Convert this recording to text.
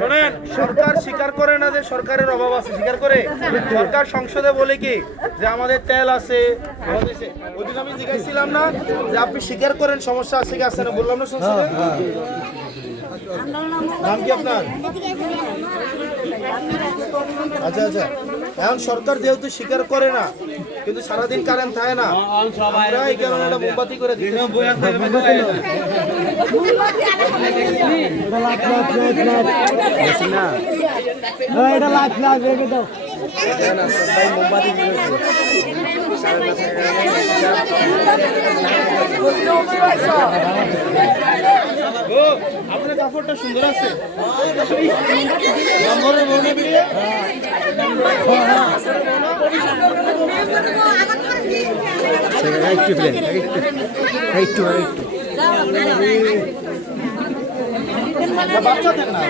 শোনেন, সরকার স্বীকার করে না যে সরকারের অভাব আছে, স্বীকার করে। সরকার সংসদে বলে কি যে আমাদের তেল আছে। ওইদিন আমি জিজ্ঞাসছিলাম না যে আপনি স্বীকার করেন সমস্যা আছে কি আছে না, বললাম না সংসদে। নাম কি আপনার? আচ্ছা আচ্ছা, এখন সরকার যেহেতু স্বীকার করে না, কিন্তু সারাদিন কারেন্ট থাকে না, আমরা এই কারণে একটা মোমবাতি করে দিই। আপনার কাপড়টা সুন্দর আছে। বাচ্চাদের না,